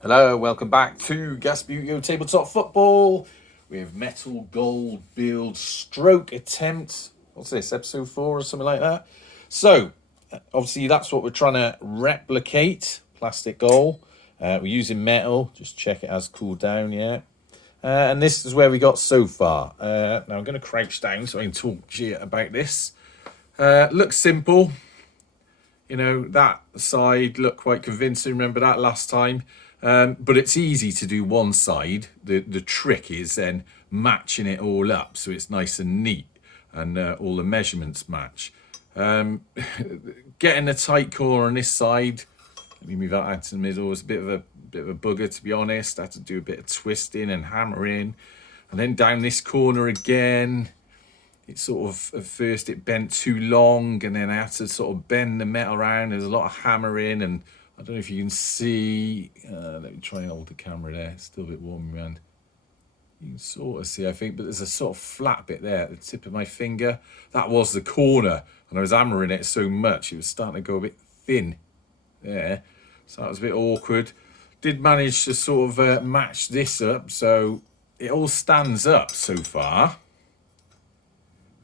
Hello, welcome back to Gasputio Tabletop Football with Metal Gold Build Stroke Attempt. What's this, episode 4 or something like that? So, obviously that's what we're trying to replicate, plastic goal. We're using metal, just check it has cooled down, yeah. And this is where we got so far. Now I'm going to crouch down so I can talk to you about this. Looks simple. You know, that side looked quite convincing. Remember that last time? But it's easy to do one side. The trick is then matching it all up so it's nice and neat and all the measurements match. Getting a tight corner on this side, let me move that out to the middle, was a bit of a bugger, to be honest. I had to do a bit of twisting and hammering. And then down this corner again, it sort of, at first it bent too long, and then I had to sort of bend the metal around. There's a lot of hammering, and I don't know if you can see, let me try and hold the camera there, it's still a bit warm around. You can sort of see, I think, but there's a sort of flat bit there at the tip of my finger. That was the corner, and I was hammering it so much, it was starting to go a bit thin there. So that was a bit awkward. Did manage to sort of match this up, so it all stands up so far.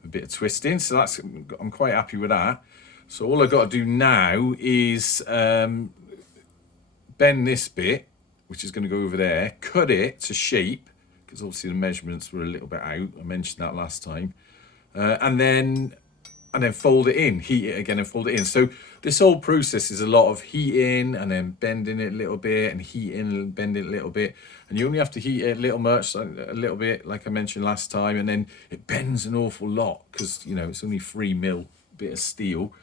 A bit of twisting, so that's, I'm quite happy with that. So all I've got to do now is bend this bit, which is going to go over there, cut it to shape, because obviously the measurements were a little bit out. I mentioned that last time. And then fold it in, heat it again and fold it in. So this whole process is a lot of heating and then bending it a little bit and heating and bending it a little bit. And you only have to heat it a little bit, like I mentioned last time, and then it bends an awful lot because, you know, it's only 3mm bit of steel.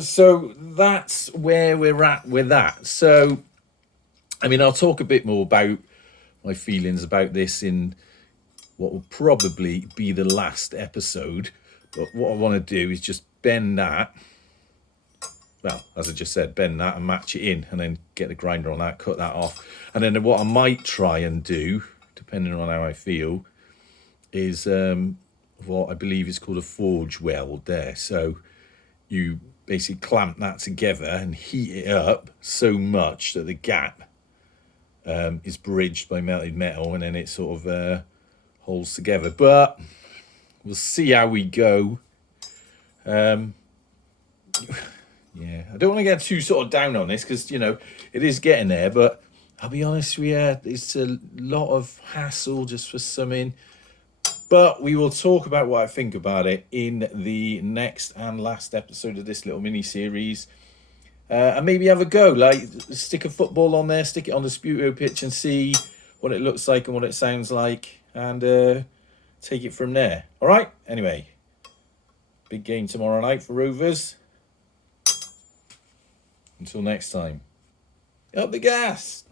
So that's where we're at with that. So, I mean, I'll talk a bit more about my feelings about this in what will probably be the last episode. But what I want to do is just bend that. Well, as I just said, bend that and match it in, and then get the grinder on that, cut that off. And then what I might try and do, depending on how I feel, is what I believe is called a forge weld there. So you basically clamp that together and heat it up so much that the gap is bridged by melted metal, and then it sort of holds together. But we'll see how we go. Yeah, I don't want to get too sort of down on this because, you know, it is getting there. But I'll be honest with you, it's a lot of hassle just for something. But we will talk about what I think about it in the next and last episode of this little mini-series. And maybe have a go. Like, stick a football on there, stick it on the Sputio pitch and see what it looks like and what it sounds like. And take it from there. All right? Anyway, big game tomorrow night for Rovers. Until next time, up the gas.